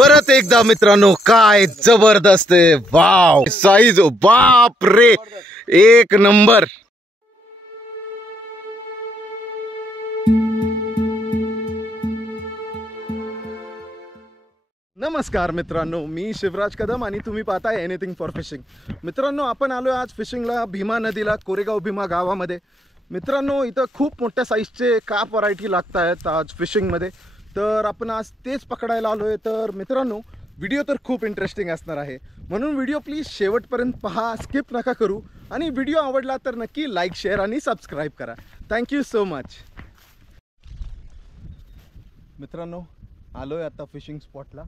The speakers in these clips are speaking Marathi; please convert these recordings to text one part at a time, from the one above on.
परत एकदा मित्रांनो, काय जबरदस्त आहे. वाव, साईज बाप रे, एक नंबर. नमस्कार मित्रांनो, मी शिवराज कदम आणि तुम्ही पाहताय एनिथिंग फॉर फिशिंग. मित्रांनो, आपण आलोय आज फिशिंगला भीमा नदीला, कोरेगाव भीमा गावामध्ये. मित्रांनो, इथं खूप मोठ्या साईजचे काप व्हरायटी लागत आहेत आज फिशिंगमध्ये. तर आपण आज तेच पकडायला आलोय. तर मित्रांनो, व्हिडिओ तर खूप इंटरेस्टिंग असणार आहे, म्हणून व्हिडिओ प्लीज शेवटपर्यंत पहा, स्किप नका करू. आणि व्हिडिओ आवडला तर नक्की लाईक, शेअर आणि सबस्क्राईब करा. Thank you so much. मित्रांनो, आलोय आता फिशिंग स्पॉटला,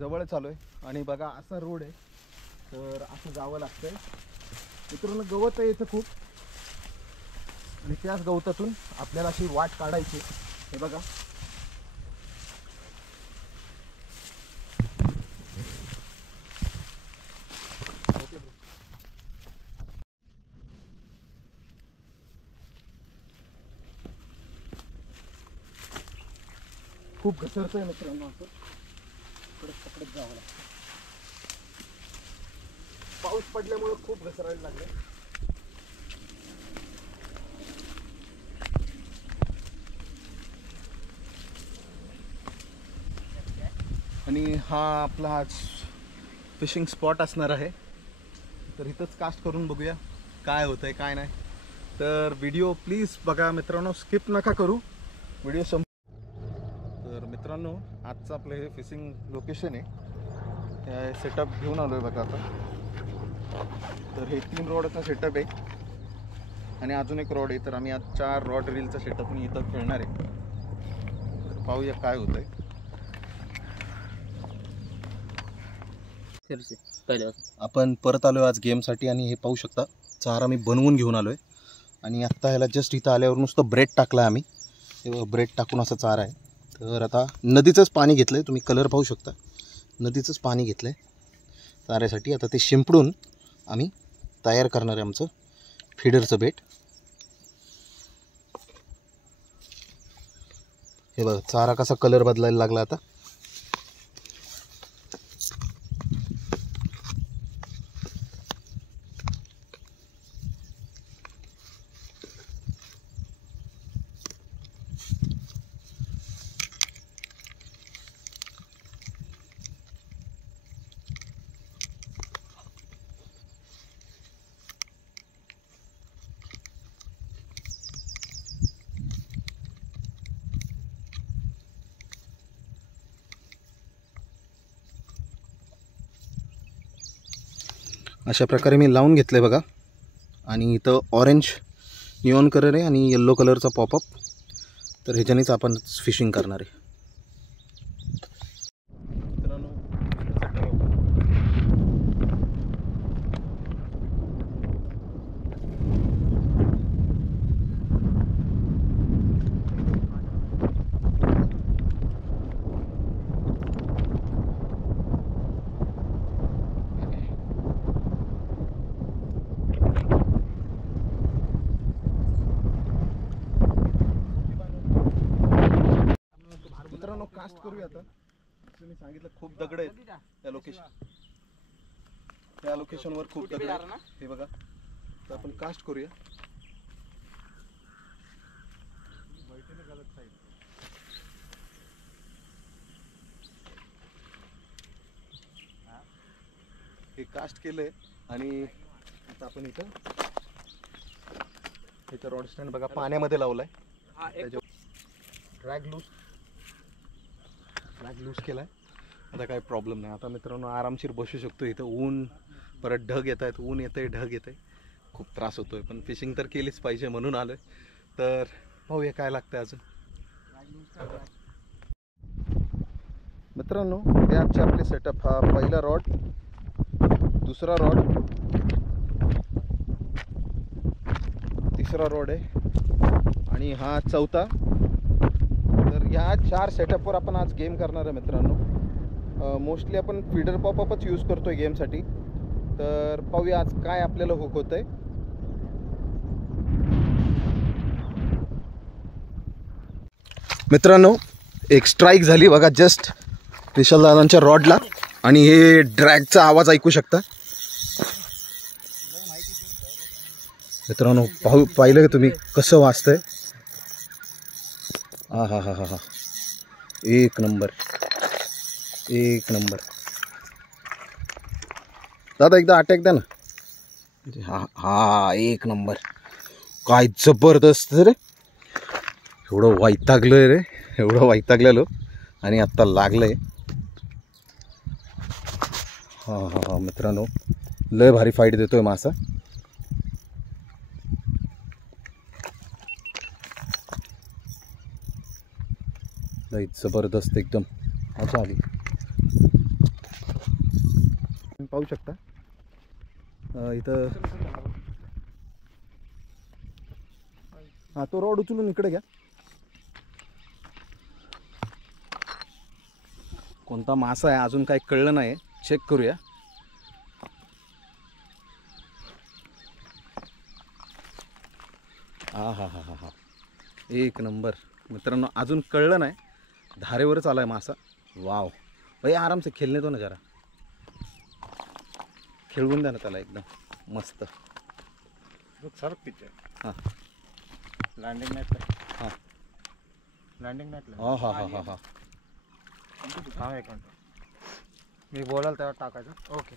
जवळच आलोय. आणि बघा, असा रोड आहे, तर असं जावं लागतंय. मित्रांनो, गवत आहे इथं खूप, आणि त्याच गवतातून आपल्याला अशी वाट काढायची. हे बघा, खूप घसरतंय मित्रांनो, असं पकडत पकडत जावं लागतं. पाऊस पडल्यामुळे खूप घसरायला लागले. आणि हा आपला आज फिशिंग स्पॉट असणार आहे. तर इथंच कास्ट करून बघूया काय होतंय काय नाही. तर व्हिडिओ प्लीज बघा मित्रांनो, स्किप नका करू, व्हिडिओ तर मित्रांनो, आजचं आपलं हे फिशिंग लोकेशन आहे. सेटअप घेऊन आलो आहे बघा आता. तर हे 3 रॉडचा सेटअप आहे आणि अजून एक रॉड आहे. तर आम्ही आज 4 रॉड रीलचा सेटअप मी इथं खेळणार आहे. तर पाहूया काय होतं आहे. आपण परत आलो आज गेमसाठी आणि हे पाहू शकता, चारा मी बनवून घेऊन आलो आहे. आणि आत्ता ह्याला जस्ट इथं आल्यावर नुसतं ब्रेड टाकला आम्ही. हे ब्रेड टाकून असा चारा आहे. तर आता नदीचंच पाणी घेतलं आहे, तुम्ही कलर पाहू शकता, नदीचंच पाणी घेतलं आहे चाऱ्यासाठी. आता ते शिंपडून आम्ही तयार करणार आहे आमचं फीडरचं बेट. हे बघा, चारा कसा कलर बदलायला लागला आता. अशा प्रकारे मी लावून घेतलं आहे बघा. आणि इथं ऑरेंज निऑन कलर आहे आणि येल्लो कलरचा पॉपअप. तर ह्याच्यानेच आपण फिशिंग करणार आहे. मित्रांनो, कास्ट करूया आता. तुम्ही सांगितलं खूप दगड आहेत या लोकेशनवर खूप दगड आहेत. हे बघा, तर आपण कास्ट करूया. हे कास्ट केलंय आणि आता आपण इथं इथं रॉड स्टँड बघा पाण्यामध्ये लावलाय. ड्रॅग लूज केलाय. आता काय प्रॉब्लेम नाही. आता मित्रांनो, आरामशीर बसू शकतो इथं. ऊन, परत ढग येत आहेत, ऊन येतंय, ढग येतंय, खूप त्रास होतोय. पण फिशिंग तर केलीच पाहिजे म्हणून आलोय. तर पाहूया काय लागतंय अजून. मित्रांनो, हे आजचे आपले सेटअप. हा पहिला रॉड, दुसरा रॉड, तिसरा रॉड आहे आणि हा चौथा. तर या 4 सेटअपवर आपण आज गेम करणार आहे मित्रांनो. मोस्टली आपण फीडर पॉपअपच यूज करतोय गेमसाठी. तर पाहूया आज काय आपल्याला हुक होतंय. मित्रांनो, एक स्ट्राईक झाली बघा जस्ट. विशाल दादांच्या रॉडला. आणि हे ड्रॅगचा आवाज ऐकू शकता मित्रांनो. पाहिलं का तुम्ही कसं वाजतंय. हा हा हा हा हा, एक नंबर एक नंबर. दादा एकदा अटॅक द्या ना. हा हा, एक नंबर. काय जबरदस्त रे. एवढं वैतागलोय रे, एवढं वैतागलेलो आणि आत्ता लागलंय. हा हा हा मित्रांनो, लय भारी फाईट देतोय मासा. लय जबरदस्त एकदम मजा आली. पाहू शकता इथं. हा, तो रॉड उचलून इकडे घ्या. कोणता मासा आहे अजून काही कळलं नाही, चेक करूया. हा हा हा हा हा, एक नंबर मित्रांनो. अजून कळलं नाही, धारेवरच आलाय मासा. वाव भाई, आराम से खेळणे दो ना जरा, खेळवून द्या ना त्याला एकदम मस्त. सर पिच हां, लँडिंग नेट. हां लँडिंग नेट. हा हा हा हा हा. हां, एक मिनिट मी बोलाल तेव्हा टाकायचं. ओके.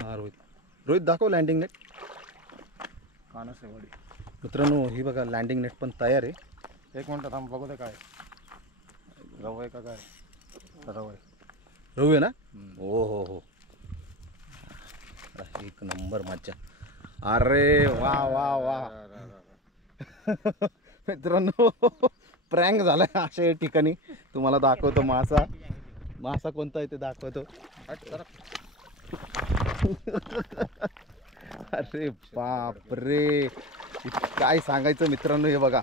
हां रोहित दाखव लँडिंग नेट. कानस आहे वडी मित्रांनो. ही बघा लँडिंग नेट पण तयार आहे. एक मिनिट थांब, बघू दे काय रव आहे का काय. रव आहे. रहू आहे ना. हो हो हो, एक नंबर मज्जा. अरे वा वा वा मित्रांनो, प्रँक झालाय अशा ठिकाणी. तुम्हाला दाखवतो मासा. मासा कोणता आहे ते दाखवतो. अरे बाप रे, काय सांगायचं मित्रांनो. हे बघा,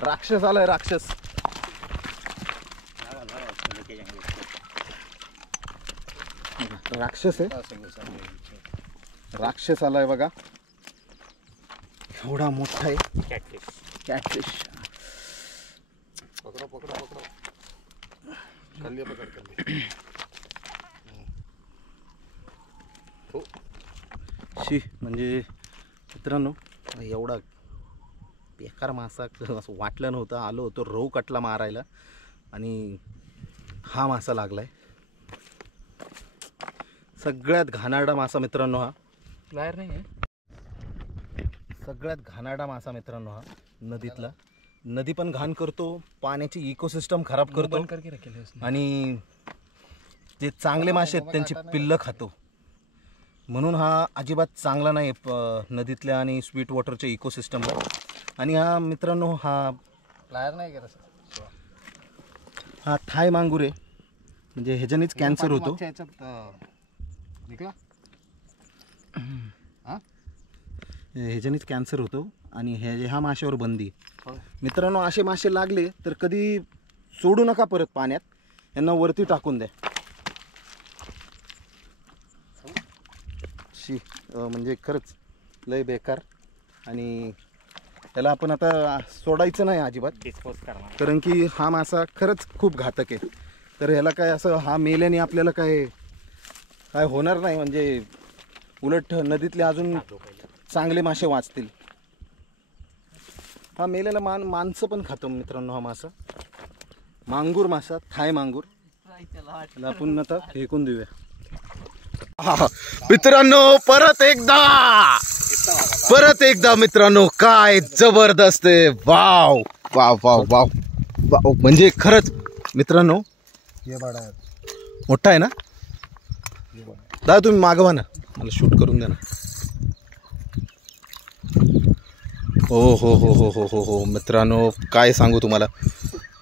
राक्षस आलाय, राक्षस. राक्षस आहे, राक्षस आलाय बघा. एवढा मोठा आहे. कॅटफिश. पकडा पकडा पकडा. खाली पकड खाली. शी, म्हणजे मित्रांनो एवढा बेकार मासा असं वाटलं नव्हतं. आलो होतो रहू कटला मारायला आणि हा मासा लागलाय. सगळ्यात घाणारडा मासा मित्रांनो हा. प्लायर नाही आहे. सगळ्यात घाणारडा मासा मित्रांनो हा नदीतला. नदी पण घाण करतो, पाण्याची इकोसिस्टम खराब करतो आणि जे चांगले मासे आहेत त्यांची पिल्लं खातो. म्हणून हा अजिबात चांगला नाही नदीतल्या आणि स्वीट वॉटरच्या इकोसिस्टमला. आणि हा मित्रांनो, हा प्लायर नाही गेला. हा थाय मांगूर आहे. म्हणजे ह्याच्यानेच कॅन्सर होतो. ह्याच्यानेच कॅन्सर होतो आणि ह्या माशावर बंदी. मित्रांनो, असे मासे लागले तर कधी सोडू नका परत पाण्यात. यांना वरती टाकून द्या. शी, म्हणजे खरंच लय बेकार. आणि त्याला आपण आता सोडायचं नाही अजिबात, डिस्पोज करणार. कारण की हा मासा खरंच खूप घातक आहे. तर ह्याला काय असं हा मेल्याने आपल्याला काय होणार नाही. म्हणजे उलट नदीतले अजून चांगले मासे वाचतील. हा मेलेला माणसं पण खातो मित्रांनो हा मासा. मांगूर मासा, थाय मांगूर. आपण आता फेकून देऊया. मित्रांनो परत एकदा मित्रांनो, काय जबरदस्त आहे. Wow wow wow wow wow. म्हणजे खरंच मित्रांनो, मोठा आहे ना. दादा तुम्ही मागं व्हा ना, मला शूट करून द्या ना. हो हो हो हो हो हो हो मित्रांनो, काय सांगू तुम्हाला.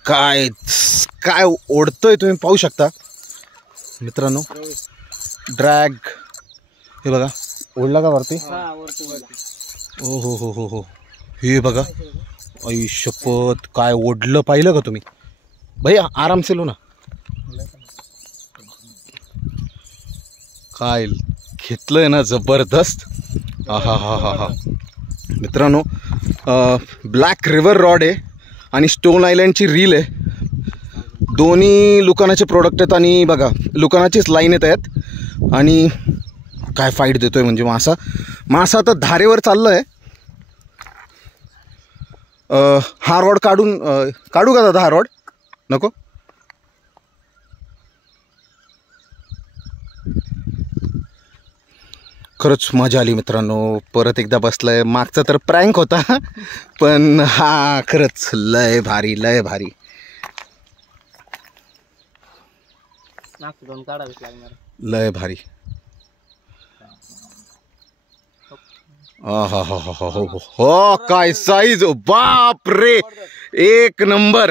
काय काय ओढतोय तुम्ही पाहू शकता मित्रांनो. ड्रॅग हे बघा, ओढला का वरती. ओ हो हो हो हो, हे बघा. आई शपथ, काय ओढलं पाहिलं का तुम्ही भैया. आराम से लो ना. काय घेतलंय ना जबरदस्त. हा हा हा हा हा मित्रांनो, ब्लॅक रिव्हर रॉड आहे आणि स्टोन आयलँडची रील आहे. दोन्ही लुकानाचे प्रोडक्ट आहेत आणि बघा लुकानाचीच लाईन येत आहेत आणि काय फाईट देतोय म्हणजे मासा तर धारेवर चाललं आहे. हा रॉड काढू का दादा? हा रॉड नको. खरंच मजा आली मित्रांनो. परत एकदा बसलंय. मागचा तर प्रँक होता पण हा खरंच लय भारी लय भारी. लय भारी. हो काय साईज, बाप रे एक नंबर.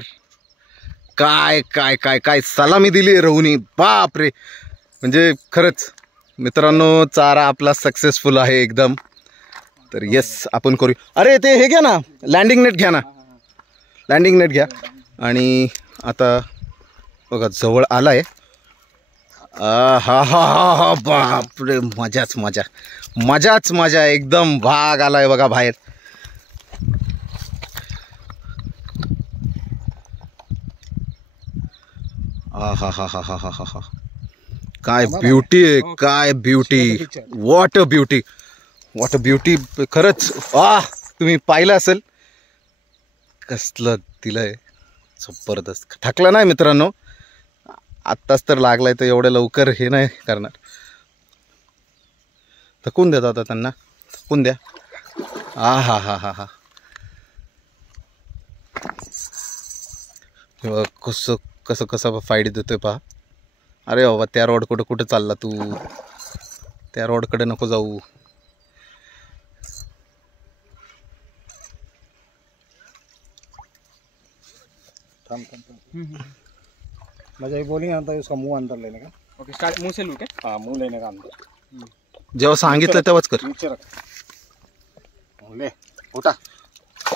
काय काय काय काय सलामी दिली रहुनी, बाप रे. म्हणजे खरंच मित्रांनो चारा आपला सक्सेसफुल आहे एकदम. तर येस आपण करू. अरे ते हे घ्या ना, लँडिंग नेट घ्या ना, लँडिंग नेट घ्या. आणि आता बघा जवळ आलाय. हा हा हा हा बाप रे मजाच मजा, मजाच मजा एकदम. भाग आलाय बघा बाहेर. हा हा हा हा हा हा हा काय ब्युटी आहे, काय beauty. What a beauty, what a beauty. खरंच तुम्ही पाहिलं असेल कसलं दिलंय, जबरदस्त. ठकला नाही मित्रांनो, आत्ताच तर लागलाय तर एवढ्या लवकर हे नाही करणार. थकून द्या दादा त्यांना, थकून द्या. हा हा हा हा हा कसं कसं कसं फाईट देतोय पहा. अरे बाबा त्या रोडकडे कुठं चालला तू? त्या रोडकडे नको जाऊ. मुझे बोलिंग आता है, उसका मुंह अंदर लेने का. ओके स्टार्ट मुंह से लूँ क्या? हाँ मुंह लेने का अंदर. जेव्हा सांगितलं तेव्हाच कर. नीचे रख. ले उठा.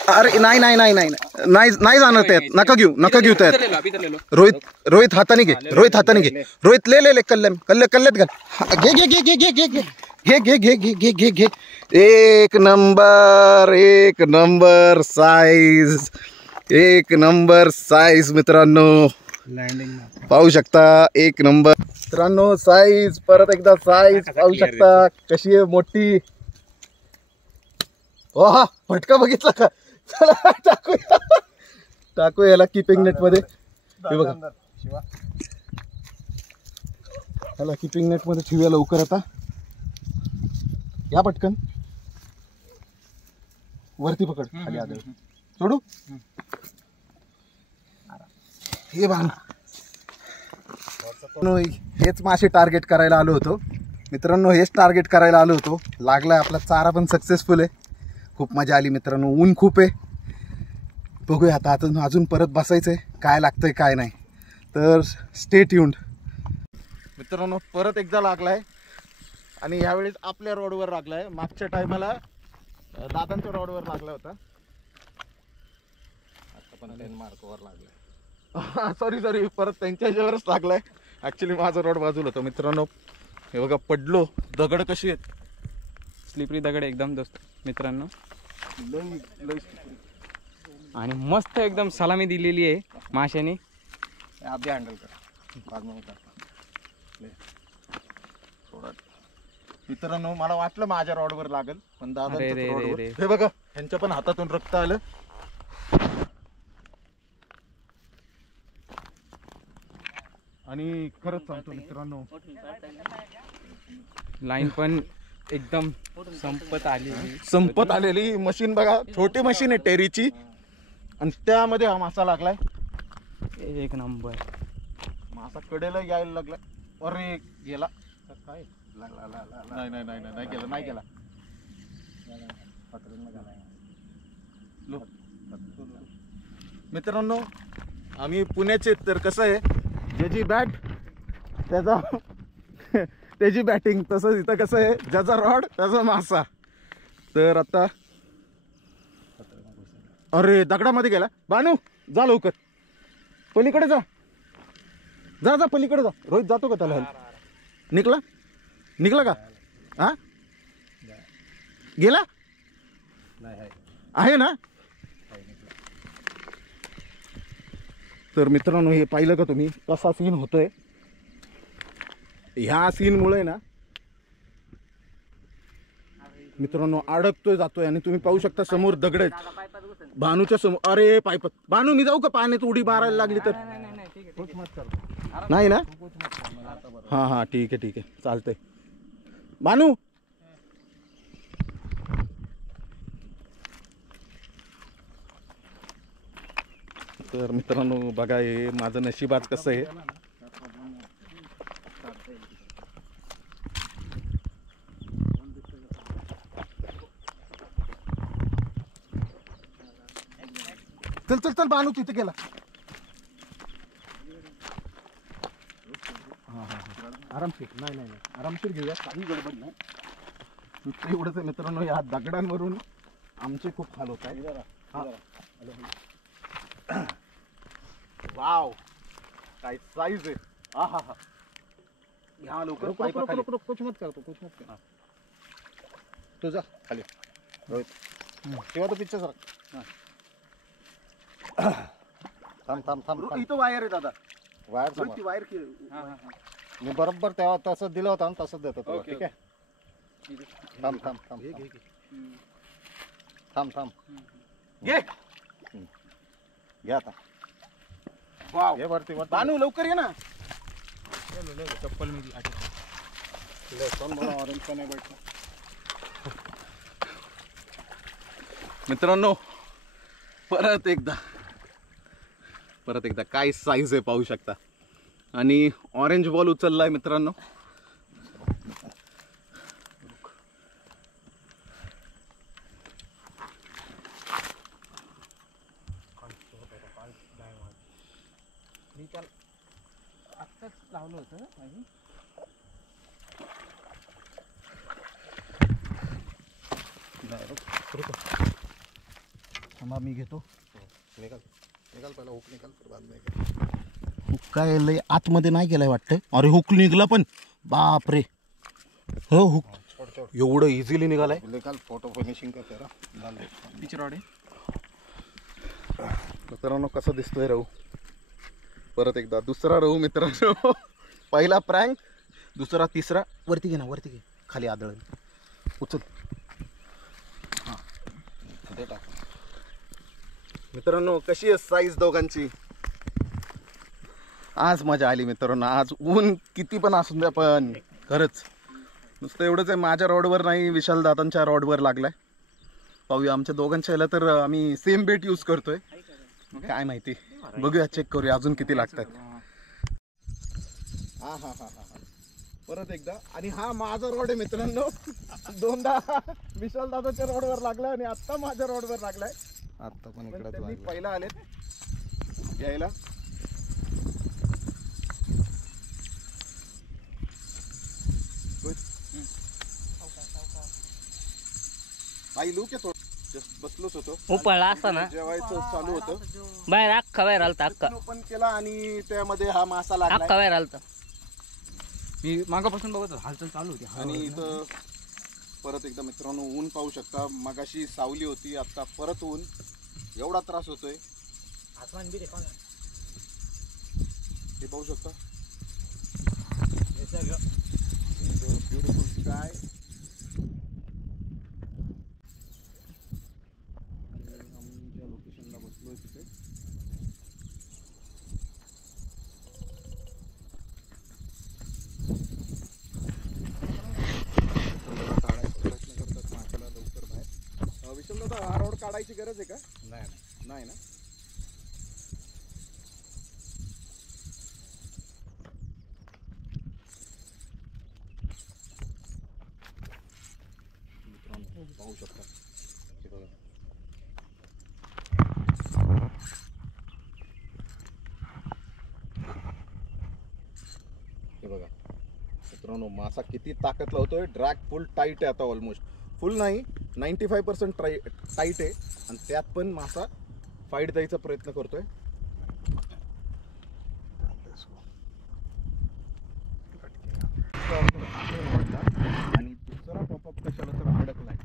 अरे नाही नाही नाही नाही नाही नाही जाणार त्यात. नका घेऊ नका घेऊ त्यात. इधर ले लो, अभी इधर ले लो. रोहित हाताने घे, रोहित हाताने घे. रोहित ले ले ले कल्ल्यात घाल. घे घे घे घे घे घे घे घे घे घे घे घे घे. एक नंबर, एक नंबर साईज, एक नंबर साईज मित्रांनो. लँडिंग पाहू शकता एक नंबर मित्रांनो साईज. परत एकदा साईज पाहू शकता कशी आहे मोठी. हा फटका बघितला का? चला टाकूया, टाकू याला किपिंग नेट मध्ये. हे बघा याला किपिंग नेट मध्ये ठेवूया लवकर. आता या पटकन वरती पकड, खाली आलं सोडू. हे बांग हेच मासे टार्गेट करायला आलो होतो मित्रांनो, हेच टार्गेट करायला आलो होतो. लागलाय आपला चारा पण सक्सेसफुल आहे. खूप मजा आली मित्रांनो. ऊन खूप आहे. बघूया आता अजून परत बसायचंय, काय लागतंय काय नाही. तर स्टे ट्यून्ड मित्रांनो. परत एकदा लागलाय आणि ह्यावेळेस आपल्या रोडवर लागलाय. मागच्या टायमाला दादांच्या रोडवर लागला होता. आता पण डेन्मार्कवर लागले. सॉरी परत त्यांच्या ह्याच्यावरच लागलाय. ॲक्च्युली माझा रोड बाजूला होता मित्रांनो. हे बघा पडलो. दगड कशी आहेत, स्लिपरी दगड एकदम दोस्त मित्रांनो. लई आणि मस्त एकदम सलामी दिलेली आहे माशाने. आप भी हँडल कर, बाद में उतार. मित्रांनो मला वाटलं माझ्या रोडवर लागेल पण अरे रे रे दादा रे. हे बघा ह्यांच्या पण हातातून रक्त आलं. आणि खरंच सांगतो मित्रांनो लाईन पण एकदम संपत आलेली. मशीन बघा, छोटी मशीन आहे टेरीची आणि त्यामध्ये हा मासा लागलाय. एक नंबर. मासा कडेला यायला लागला. अरे गेला काय? नाही गेला. मित्रांनो आम्ही पुण्याचे, तर कसं आहे ज्याची बॅट त्याचा त्याची बॅटिंग, तसंच इथं कसं आहे ज्याचा रॉड त्याचा मासा. तर आता अरे दगडामध्ये गेला. बानू जा लवकर पलीकडे जा पलीकडे जा. रोहित जातो का त्याला? निकला का? हा गेला आहे ना. तर मित्रांनो हे पाहिलं का तुम्ही कसा सीन होतोय. ह्या सीनमुळे ना मित्रांनो अडकतोय जातोय. आणि तुम्ही पाहू शकता समोर दगड आहेत भानूच्या समोर. अरे पायपत भानू मी जाऊ का पाण्यात उडी मारायला लागली तर? नाही ना. हा हा ठीक आहे चालतंय. भानू तर मित्रांनो बघा हे माझं नशीब आज कसं आहे. चल चल चल बानू तिथे गेला. आरामशीर. नाही आरामशीर घेऊया काही गडबड नाही. नुसतं एवढंच आहे मित्रांनो या दगडांवरून आमचे खूप हाल होत आहे. वाव काय साईज आहे. हा हा हा ह्या लवकर कुछ मत कर. तू जा खाली रोहित तेव्हा तो पिक्चर सर. थांब इथं वायर आहे दादा. वायर ती वायर मी बरोबर तेव्हा तसंच दिलं होतं तसंच देतो तुला. ठीक आहे. थांब घे आता. वाव हे वरती बानू लवकर ये ना. चप्पल मी ऑरेंज का नाही भेटला. मित्रांनो परत एकदा काय साईज आहे पाहू शकता. आणि ऑरेंज बॉल उचललाय मित्रांनो. आत्ताच लावलं होतं मी घेतो. निकाल पहिला हुक निकाल. हुक काय लय आतमध्ये नाही गेलाय वाटतंय. अरे हुक निघला पण बापरे. हो हुक एवढं इझिली निघालाय. फोटो फिनिशिंग करते मित्रांनो कसं दिसतोय राहू. परत एकदा दुसरा राहू मित्रांनो. पहिला प्रँक दुसरा तिसरा. वरती घे खाली आदळ उचल. मित्रांनो कशी आहे साईज दोघांची. आज मजा आली मित्रांनो. आज ऊन किती पण असून द्या पण खरंच नुसतं एवढंच आहे. माझ्या रॉडवर नाही विशाल दादांच्या रॉडवर लागलाय. पाहूया आमच्या दोघांच्या ह्याला तर आम्ही सेम बेट यूज करतोय. काय माहिती बघूया चेक करूया अजून किती लागतात. हा परत एकदा. आणि हा माझा रॉड आहे मित्रांनो. दोनदा विशाल दादाच्या रॉडवर लागलाय आणि आता माझ्या रॉडवर लागलाय. आता पण इकडे पहिला आलेत यायला. आई लूक येतो. बसलोच होतो. उपळला असताना जेवायचं चालू होतं. बाहेर अख्खा बाहेर आलता. ओपन केला आणि त्यामध्ये हा मासा लागला. अख्खा बाहेर आलता. मी मागापासून बघत हालचाल चालू होती. आणि इथं परत एकदा मित्रांनो ऊन पाहू शकता. मगाशी सावली होती आता परत ऊन. एवढा त्रास होतोय. हे पाहू शकता. Beautiful sky. आम्ही ज्या लोकेशनला बसलोय तिथे काढायचा प्रयत्न करतात माशाला लवकर बाहेर. विशाल दादा हा रोड काढायची गरज आहे का? नाही ना. मित्रांनो पाहू शकता हे बघा. हे बघा मित्रांनो मासा किती ताकद लावतोय. ड्रॅग फुल टाईट आहे आता. ऑलमोस्ट फुल नाही 95% टाईट आहे. आणि त्यात पण मासा फाईट द्यायचा प्रयत्न करतोय. आणि दुसरा पॉपअप कशाला तर अडकलाय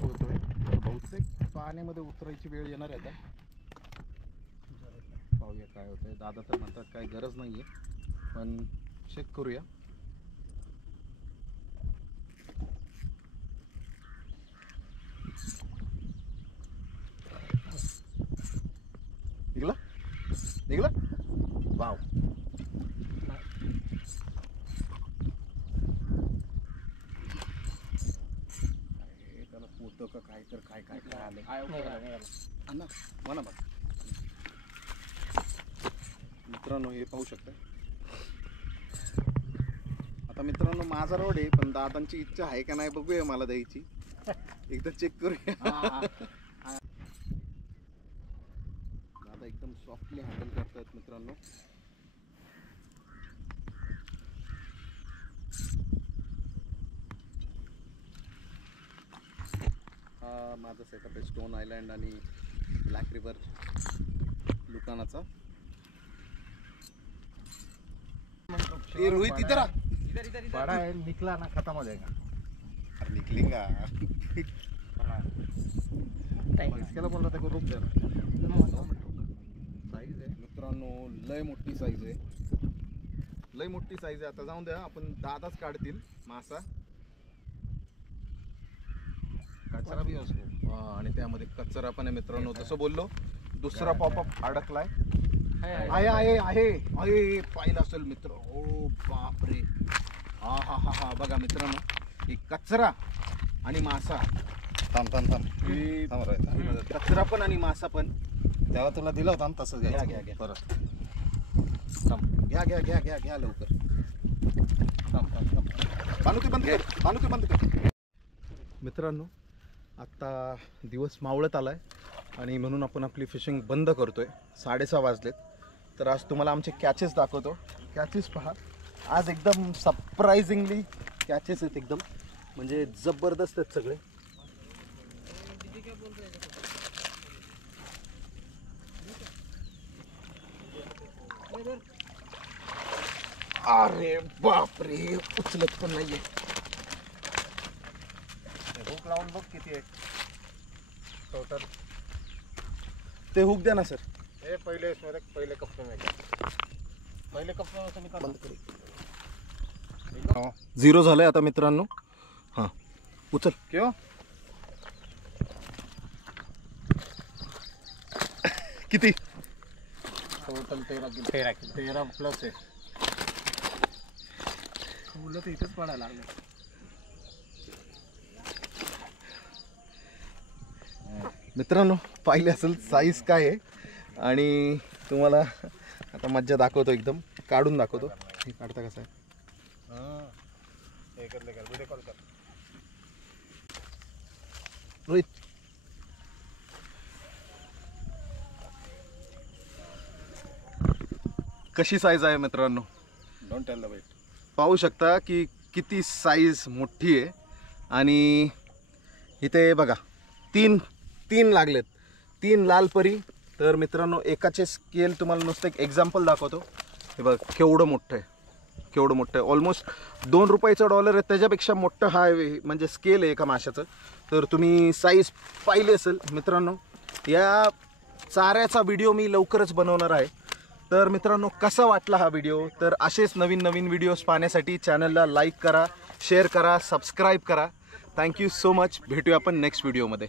होतोय. बहुतेक पाण्यामध्ये उतरायची वेळ येणार आहे आता. पाहूया काय होतंय. दादा तर म्हणतात काय गरज नाही आहे, पण चेक करूया. निघला निघला वाव. त्याला पोतं का काय तर काय काय काय आलं अण्णा म्हणा बघ. मित्रांनो हे पाहू शकता. आता मित्रांनो माझा रोड आहे, पण दादांची इच्छा आहे का नाही बघूया मला द्यायची. एकदा चेक करूया. दादा एकदम सॉफ्टली हँडल करतायत मित्रांनो. हा माझा सेटअप आहे स्टोन आयलँड आणि ब्लॅक रिव्हर दुकानाचा. ये रोहित इधर आ. बड़ा है, निकला ना खत्म हो जाएगा. अरे निकलेगा. इसकेला बोल रहा था रुक जरा. साईज आहे मित्रांनो, लय मोठी साईज आहे, लय मोठी साईज आहे. आता जाऊन द्या, आपण दादाच काढतील मासा. कचरा बी असतो आणि त्यामध्ये कचरा पण आहे मित्रांनो. जसं बोललो दुसरा पॉपअप अडकलाय. आहे आहे आहे आहे पाहिलं असेल मित्र. ओ बापरे. हा हा हा हा बघा मित्रांनो, ही कचरा आणि मासा. थांब थांब थांब हे थांब रे. कचरा पण आणि मासा पण. तेव्हा तुला दिलं होतं ना तसंच घ्या, घ्यायचं. घ्या, घ्या. परत घ्या घ्या घ्या घ्या घ्या लवकर. थांब थांब थांब. बानुती बंद कर, बानुती बंद कर. मित्रांनो आत्ता दिवस मावळत आलाय आणि म्हणून आपण आपली फिशिंग बंद करतोय. 6:30 वाजलेत. तर आज तुम्हाला आमचे कॅचेस दाखवतो. कॅचेस पहा, आज एकदम सरप्राइझिंगली कॅचेस आहेत, एकदम म्हणजे जबरदस्त आहेत सगळे. अरे बापरे, उचलत पण नाहीये. हुक लावून बघ किती आहे टोटल. ते हुक द्या ना सर. ये पहले इसमें रख, पहले कप्पे में क्या, पहले कप्पे में से निकाल. बंद करू. 0 झालंय आता मित्रांनो. हां उचल. क्यों किती? Total 13 kilo. 13 प्लस आहे. मुलं तर इथेच पडायला लागले. मित्रांनो पाहिले असेल साईज काय आहे आणि तुम्हाला आता मज्जा दाखवतो, एकदम काढून दाखवतो. हे काढता कसं आहे. हां हे कर ले कर व्हिडिओ कॉल कर. रोहित कशी साईज आहे मित्रांनो, डोंट टेल द वेट. पाहू शकता की किती साईज मोठी आहे. आणि इथे बघा तीन लागलेत, 3 लाल परी. तर मित्रांनो एकाचे स्केल तुम्हाला नुसतं एक एक्झाम्पल दाखवतो. हे बघ केवढं मोठं आहे, केवढं मोठं आहे. ऑलमोस्ट $2 आहे, त्याच्यापेक्षा मोठं हा म्हणजे स्केल आहे एका माशाचं. तर तुम्ही साईज पाहिली असेल मित्रांनो. या चाऱ्याचा व्हिडिओ मी लवकरच बनवणार आहे. तर मित्रांनो कसा वाटला हा व्हिडिओ, तर असेच नवीन नवीन व्हिडिओज पाहण्यासाठी चॅनलला लाईक करा, शेअर करा, सबस्क्राईब करा. Thank you so much. भेटूया आपण नेक्स्ट व्हिडिओमध्ये.